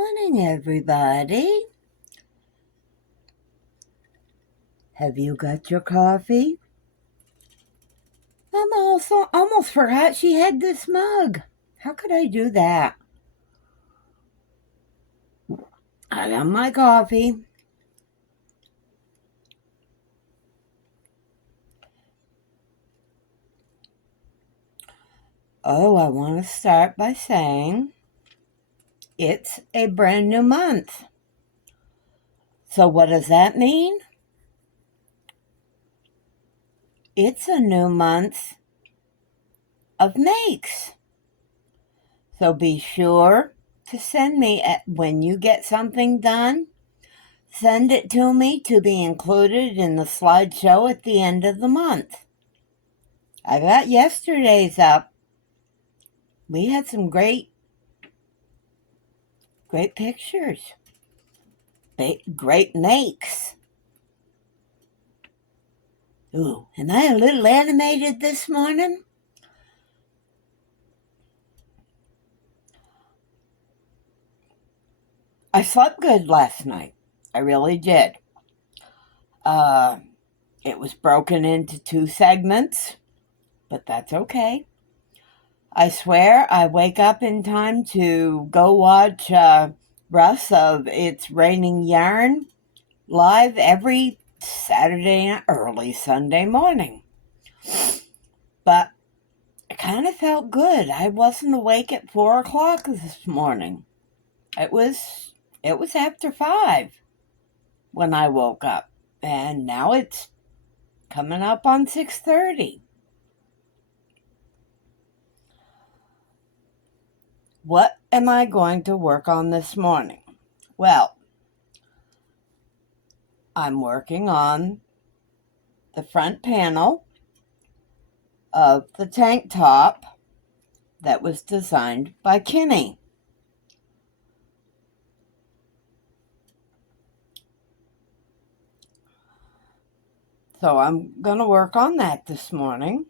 morning, everybody. Have you got your coffee? I'm also almost forgot she had this mug. How could I do that? I got my coffee. Oh, I want to start by saying it's a brand new month. So what does that mean? It's a new month of makes. So be sure to send me when you get something done. Send it to me to be included in the slideshow at the end of the month. I got yesterday's up. We had some great pictures. Great makes. Ooh, am I a little animated this morning? I slept good last night. I really did. It was broken into 2 segments, but that's okay. I swear I wake up in time to go watch Russ of It's Raining Yarn live every Saturday and early Sunday morning. But it kind of felt good. I wasn't awake at 4 o'clock this morning. It was after 5 when I woke up, and now it's coming up on 6:30. What am I going to work on this morning? Well, I'm working on the front panel of the tank top that was designed by Kinney. So I'm going to work on that this morning.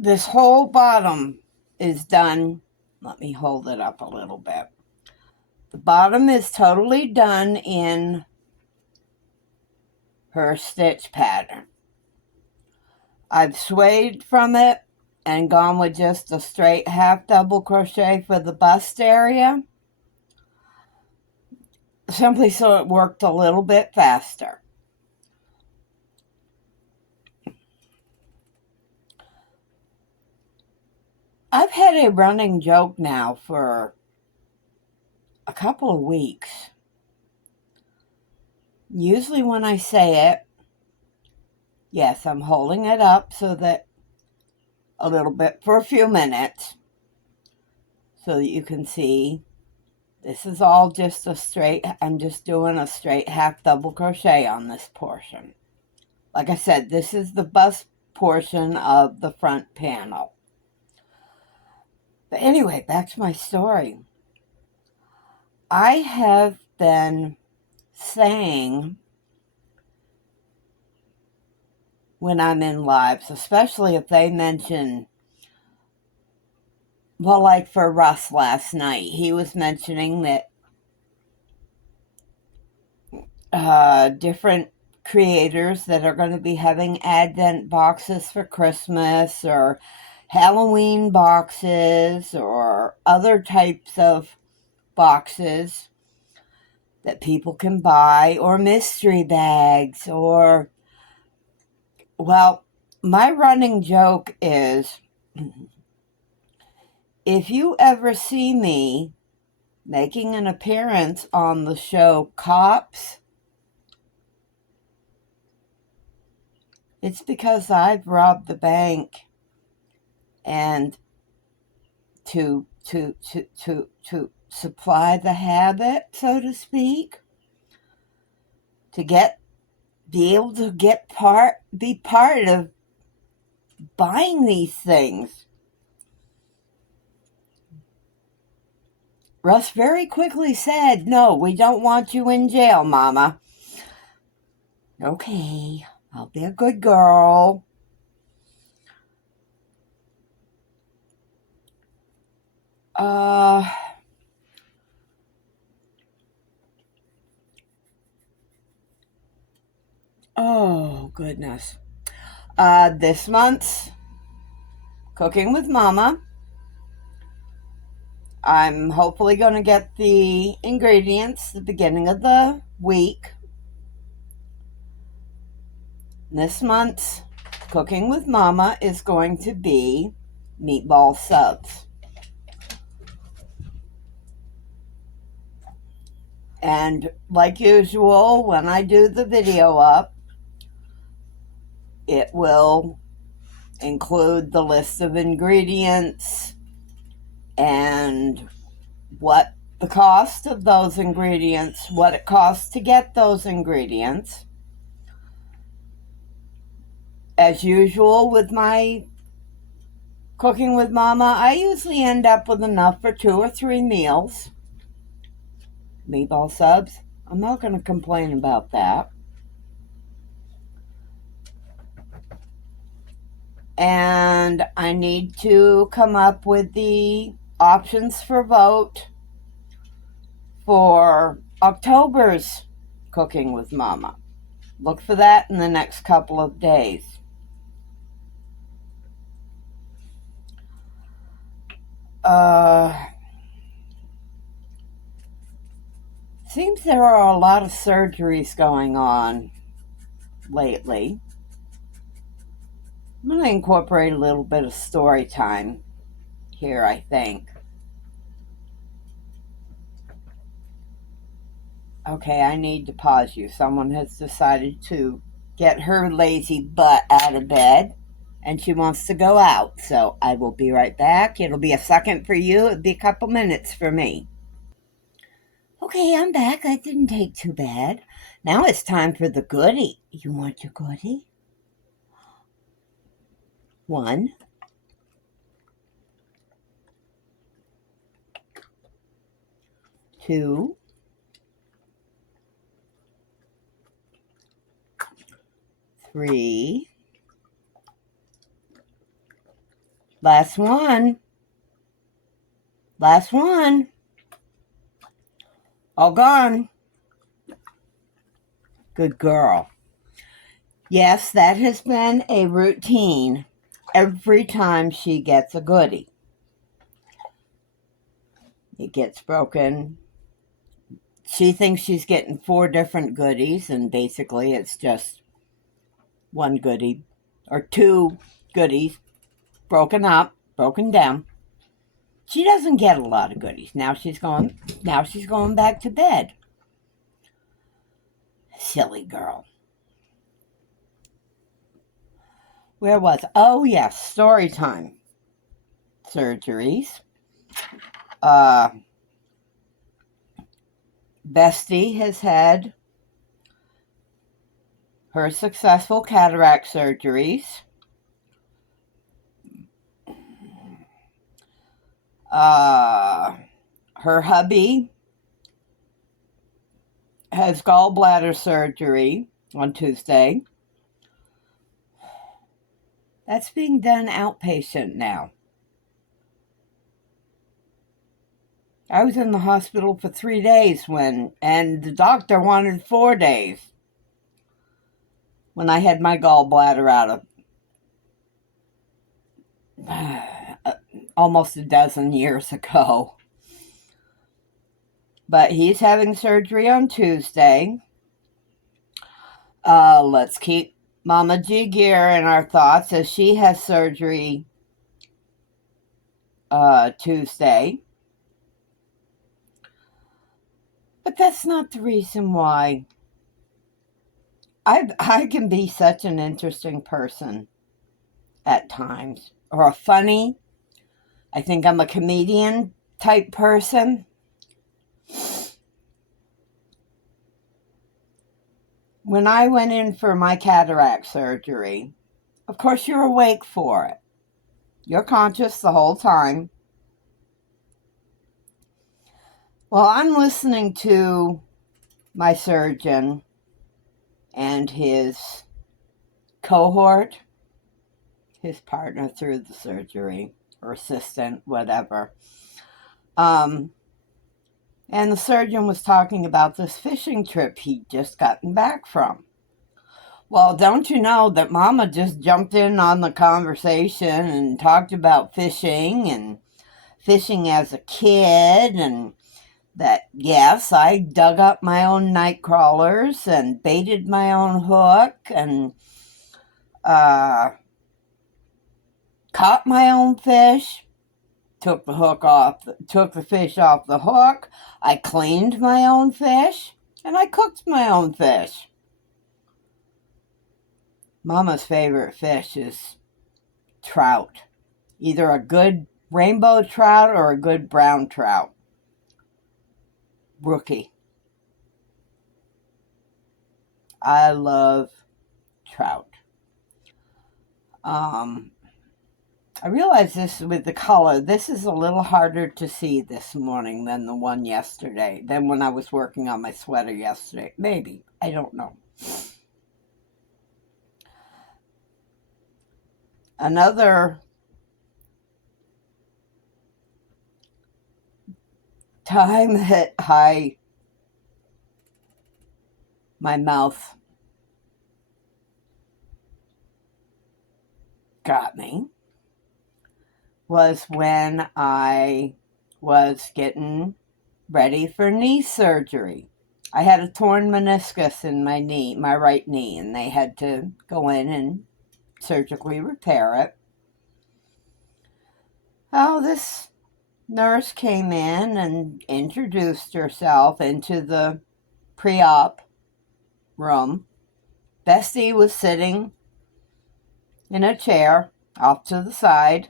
This whole bottom is done. Let me hold it up a little bit. The bottom is totally done in her stitch pattern. I've swayed from it and gone with just a straight half double crochet for the bust area, simply so it worked a little bit faster. I've had a running joke now for a couple of weeks. Usually when I say it, yes, I'm holding it up so that a little bit for a few minutes so that you can see this is all just I'm just doing a straight half double crochet on this portion. Like I said, this is the bust portion of the front panel. But anyway, back to my story. I have been saying when I'm in lives, especially if they mention, well, like for Russ last night, he was mentioning that different creators that are going to be having Advent boxes for Christmas or Halloween boxes or other types of boxes that people can buy, or mystery bags, or, well, my running joke is if you ever see me making an appearance on the show Cops, it's because I've robbed the bank, and to supply the habit, so to speak, to be able to be part of buying these things. Russ very quickly said, "No, we don't want you in jail, Mama." Okay, I'll be a good girl. Oh, goodness. This month's Cooking with Mama, I'm hopefully going to get the ingredients at the beginning of the week. This month's Cooking with Mama is going to be meatball subs. And like usual, when I do the video up, it will include the list of ingredients and what the cost of those ingredients, what it costs to get those ingredients. As usual with my Cooking with Mama, I usually end up with enough for 2 or 3 meals. Meatball subs, I'm not going to complain about that. And I need to come up with the options for vote for October's Cooking with Mama. Look for that in the next couple of days. Seems there are a lot of surgeries going on lately. I'm going to incorporate a little bit of story time here, I think. Okay, I need to pause you. Someone has decided to get her lazy butt out of bed, and she wants to go out. So I will be right back. It'll be a second for you. It'll be a couple minutes for me. Okay, I'm back. That didn't take too bad. Now it's time for the goodie. You want your goodie? 1, 2, 3. Last one. Last one. All gone. Good girl. Yes, that has been a routine every time she gets a goodie. It gets broken. She thinks she's getting 4 different goodies, and basically it's just 1 goodie or 2 goodies broken up, broken down. She doesn't get a lot of goodies. Now she's going back to bed. Silly girl. Where was I? Oh yes, story time. Surgeries. Bestie has had her successful cataract surgeries. Her hubby has gallbladder surgery on Tuesday. That's being done outpatient now. I was in the hospital for 3 days and the doctor wanted 4 days when I had my gallbladder out of almost a dozen years ago. But he's having surgery on Tuesday. Let's keep Mama G Gear in our thoughts as she has surgery Tuesday. But that's not the reason why. I can be such an interesting person at times, or a funny. I think I'm a comedian type person. When I went in for my cataract surgery, of course you're awake for it. You're conscious the whole time. Well, I'm listening to my surgeon and his cohort, his partner through the surgery, or assistant, whatever. And the surgeon was talking about this fishing trip he'd just gotten back from. Well, don't you know that Mama just jumped in on the conversation and talked about fishing and fishing as a kid, and that, yes, I dug up my own night crawlers and baited my own hook and caught my own fish, took the fish off the hook. I cleaned my own fish, and I cooked my own fish. Mama's favorite fish is trout, either a good rainbow trout or a good brown trout. Rookie. I love trout. I realize this with the color. This is a little harder to see this morning than the one yesterday, than when I was working on my sweater yesterday. Maybe. I don't know. Another time that my mouth got me was when I was getting ready for knee surgery. I had a torn meniscus in my knee, my right knee, and they had to go in and surgically repair it. Oh, this nurse came in and introduced herself into the pre-op room. Bestie was sitting in a chair off to the side.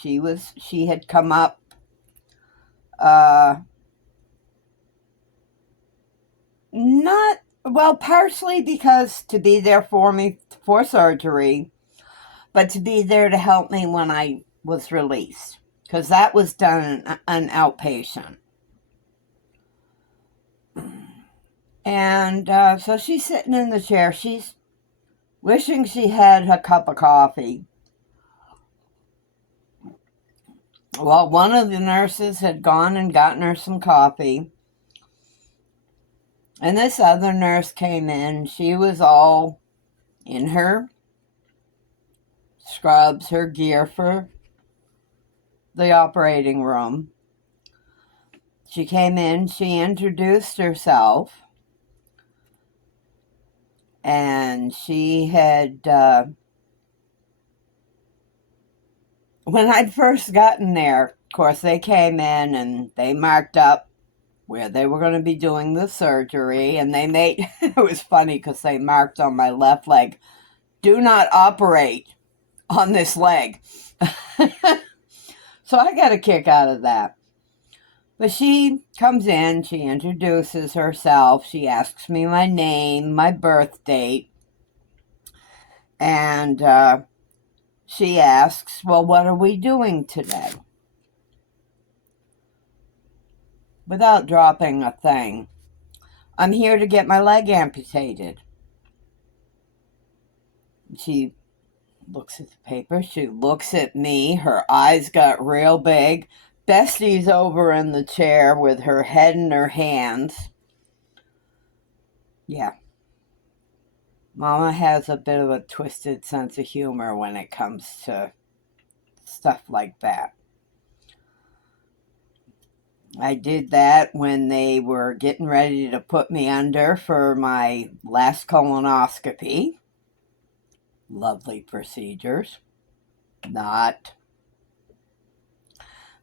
She had come up not, well, partially because to be there for me for surgery, but to be there to help me when I was released, because that was done an outpatient. And so she's sitting in the chair. She's wishing she had a cup of coffee. Well, one of the nurses had gone and gotten her some coffee. And this other nurse came in. She was all in her scrubs, her gear for the operating room. She came in. She introduced herself. And she had, when I'd first gotten there, of course, they came in and they marked up where they were going to be doing the surgery. And they made, it was funny because they marked on my left leg, do not operate on this leg. So I got a kick out of that. But she comes in, she introduces herself, she asks me my name, my birth date, and she asks, well, what are we doing today? Without dropping a thing, I'm here to get my leg amputated. She looks at the paper, she looks at me, her eyes got real big. Bestie's over in the chair with her head in her hands. Yeah. Mama has a bit of a twisted sense of humor when it comes to stuff like that. I did that when they were getting ready to put me under for my last colonoscopy. Lovely procedures. Not.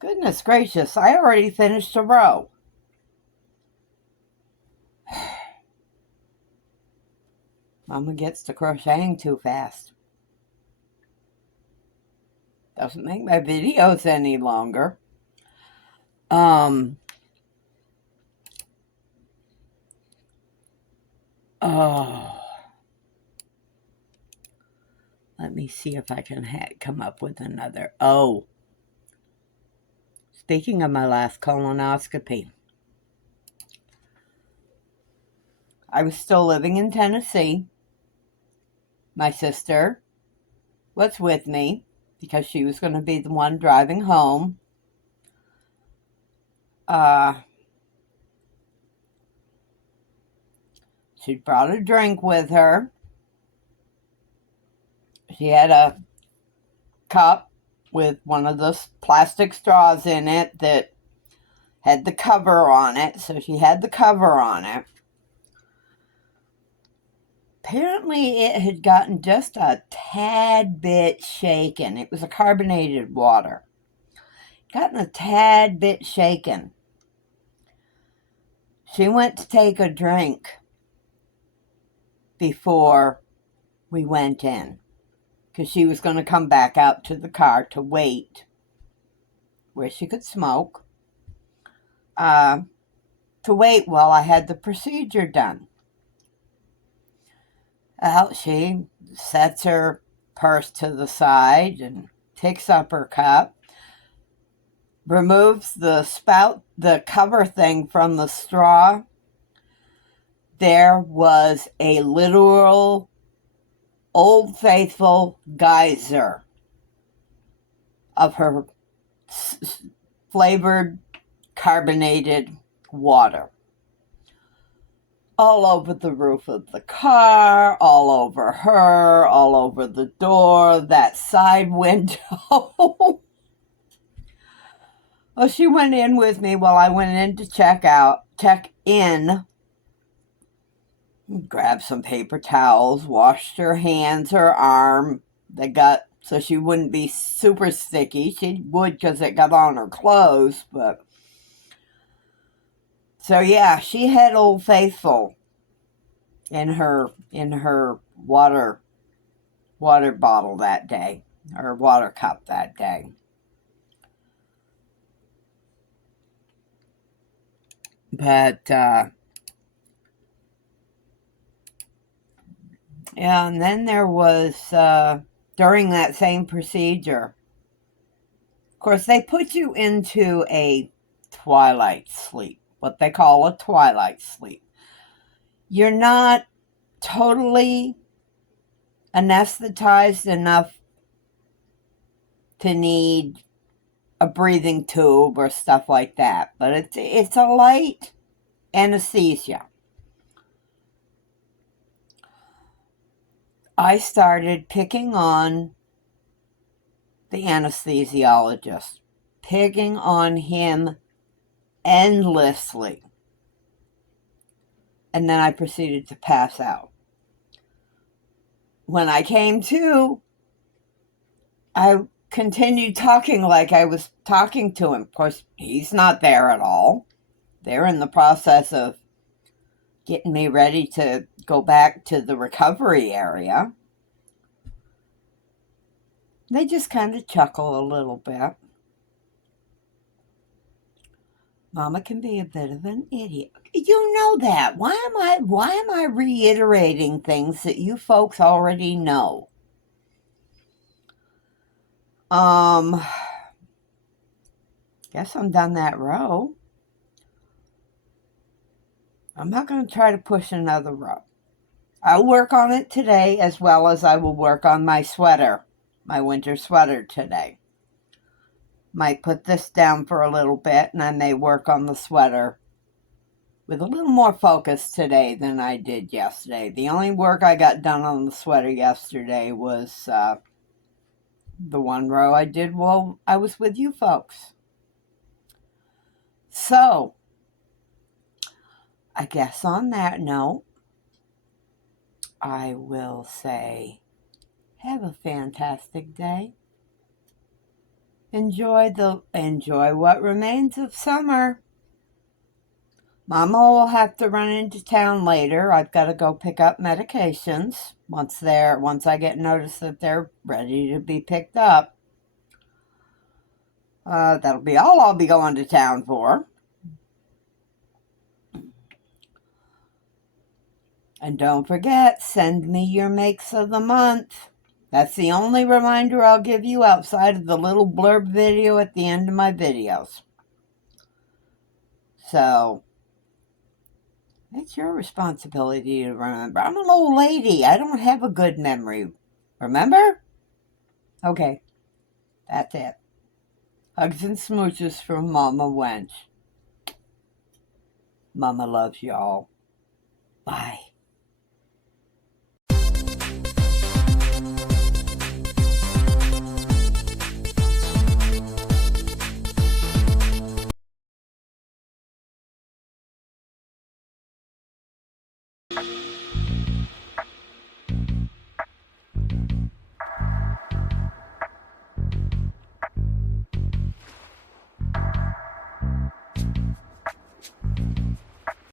Goodness gracious, I already finished a row. Mama gets to crocheting too fast. Doesn't make my videos any longer. Oh. Let me see if I can come up with another. Oh. Speaking of my last colonoscopy, I was still living in Tennessee. My sister was with me because she was going to be the one driving home. She brought a drink with her. She had a cup with one of those plastic straws in it that had the cover on it. So she had the cover on it. Apparently it had gotten just a tad bit shaken. It was a carbonated water. Gotten a tad bit shaken. She went to take a drink before we went in, because she was going to come back out to the car to wait where she could smoke, to wait while I had the procedure done. Well, she sets her purse to the side and picks up her cup, removes the spout, the cover thing from the straw. There was a literal Old Faithful geyser of her flavored carbonated water. All over the roof of the car, all over her, all over the door, that side window. Well, she went in with me while I went in to check in. Grabbed some paper towels, washed her hands, her arm. They got, so she wouldn't be super sticky. She would because it got on her clothes, but. So yeah, she had Old Faithful in her water bottle that day, or water cup that day. But yeah, and then there was during that same procedure, of course, they put you into a twilight sleep, what they call a twilight sleep. You're not totally anesthetized enough to need a breathing tube or stuff like that, but it's a light anesthesia. I started picking on the anesthesiologist, picking on him endlessly. And then I proceeded to pass out. When I came to, I continued talking like I was talking to him. Of course, he's not there at all. They're in the process of getting me ready to go back to the recovery area. They just kind of chuckle a little bit. Mama can be a bit of an idiot. You know that. Why am I reiterating things that you folks already know? Guess I'm done that row. I'm not going to try to push another row. I'll work on it today, as well as I will work on my sweater, my winter sweater today. Might put this down for a little bit, and I may work on the sweater with a little more focus today than I did yesterday. The only work I got done on the sweater yesterday was the one row I did while I was with you folks. So, I guess on that note, I will say, have a fantastic day. Enjoy what remains of summer. Mama will have to run into town later. I've got to go pick up medications once I get notice that they're ready to be picked up. That'll be all I'll be going to town for. And don't forget, send me your makes of the month. That's the only reminder I'll give you outside of the little blurb video at the end of my videos. So, it's your responsibility to remember. I'm an old lady. I don't have a good memory. Remember? Okay, that's it. Hugs and smooches from Mama Wench. Mama loves y'all. Bye.